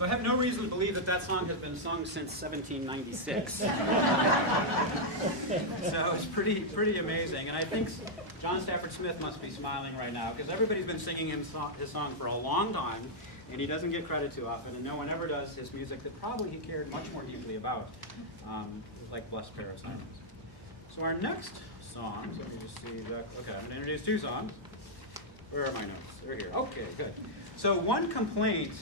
So I have no reason to believe that that song has been sung since 1796. So it's pretty amazing. And I think John Stafford Smith must be smiling right now, because everybody's been singing his song for a long time, and he doesn't get credit too often, and no one ever does his music that probably he cared much more deeply about, like Blessed Pair of Sirens. So our next songs, let me just see exactly, okay, I'm going to introduce two songs. Where are my notes? They're here. Okay, good. So one complaint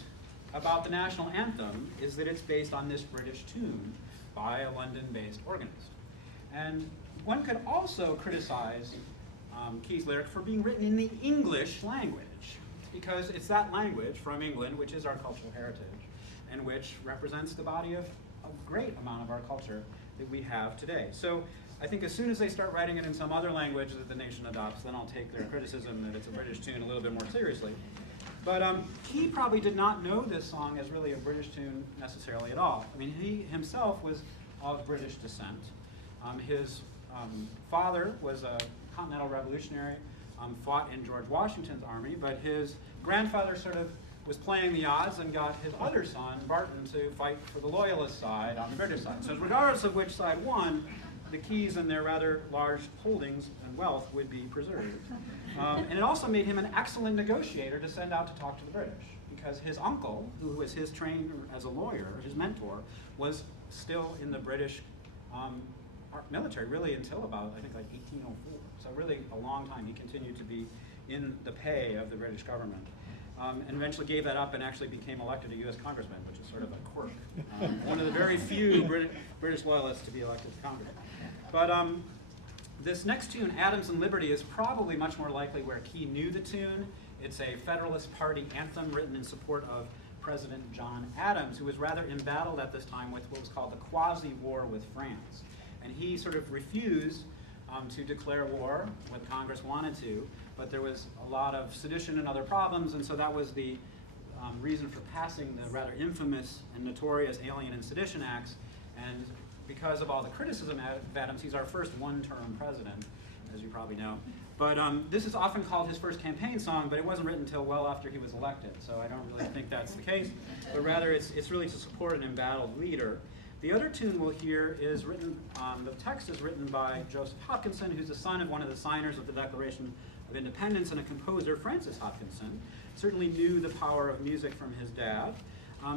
about the National Anthem is that it's based on this British tune by a London-based organist. And one could also criticize Key's lyric for being written in the English language, because it's that language from England, which is our cultural heritage, and which represents the body of a great amount of our culture that we have today. So I think as soon as they start writing it in some other language that the nation adopts, then I'll take their criticism that it's a British tune a little bit more seriously. But he probably did not know this song as really a British tune necessarily at all. I mean, he himself was of British descent. His father was a Continental Revolutionary, fought in George Washington's army, but his grandfather sort of was playing the odds and got his other son, Barton, to fight for the Loyalist side on the British side. So regardless of which side won, the Keys and their rather large holdings and wealth would be preserved. And it also made him an excellent negotiator to send out to talk to the British, because his uncle, who was his trainer as a lawyer, his mentor, was still in the British military, really until about, I think, like 1804. So really a long time he continued to be in the pay of the British government. And eventually gave that up and actually became elected a U.S. congressman, which is sort of a quirk. One of the very few British loyalists to be elected to Congress. But this next tune, Adams and Liberty, is probably much more likely where Key knew the tune. It's a Federalist Party anthem written in support of President John Adams, who was rather embattled at this time with what was called the quasi-war with France. And he sort of refused to declare war when Congress wanted to, but there was a lot of sedition and other problems, and so that was the reason for passing the rather infamous and notorious Alien and Sedition Acts. And because of all the criticism of Adams, he's our first one-term president, as you probably know. But this is often called his first campaign song, but it wasn't written until well after he was elected, so I don't really think that's the case. But rather, it's really to support an embattled leader. The other tune we'll hear is written, the text is written by Joseph Hopkinson, who's the son of one of the signers of the Declaration of Independence and a composer, Francis Hopkinson. Certainly knew the power of music from his dad.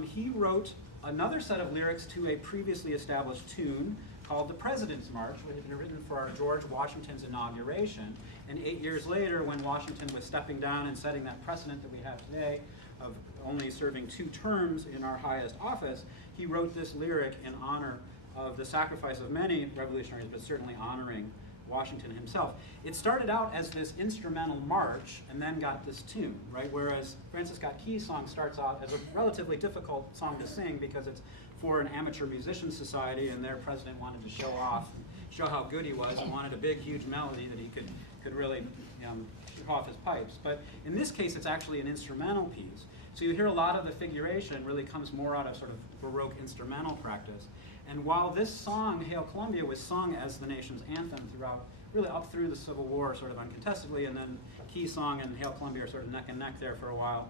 He wrote another set of lyrics to a previously established tune called the President's March, which had been written for our George Washington's inauguration. And 8 years later, when Washington was stepping down and setting that precedent that we have today of only serving 2 terms in our highest office, he wrote this lyric in honor of the sacrifice of many revolutionaries, but certainly honoring Washington himself. It started out as this instrumental march and then got this tune, right? Whereas Francis Scott Key's song starts out as a relatively difficult song to sing because it's for an amateur musician society, and their president wanted to show off, show how good he was, and wanted a big, huge melody that he could really show off his pipes. But in this case, it's actually an instrumental piece. So you hear a lot of the figuration really comes more out of sort of Baroque instrumental practice. And while this song, Hail Columbia, was sung as the nation's anthem throughout, really up through the Civil War sort of uncontestedly, and then Key's song and Hail Columbia are sort of neck and neck there for a while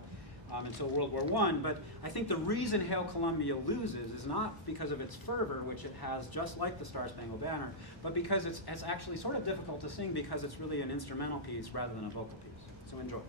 until World War I. But I think the reason Hail Columbia loses is not because of its fervor, which it has just like the Star-Spangled Banner, but because it's actually sort of difficult to sing because it's really an instrumental piece rather than a vocal piece. So enjoy.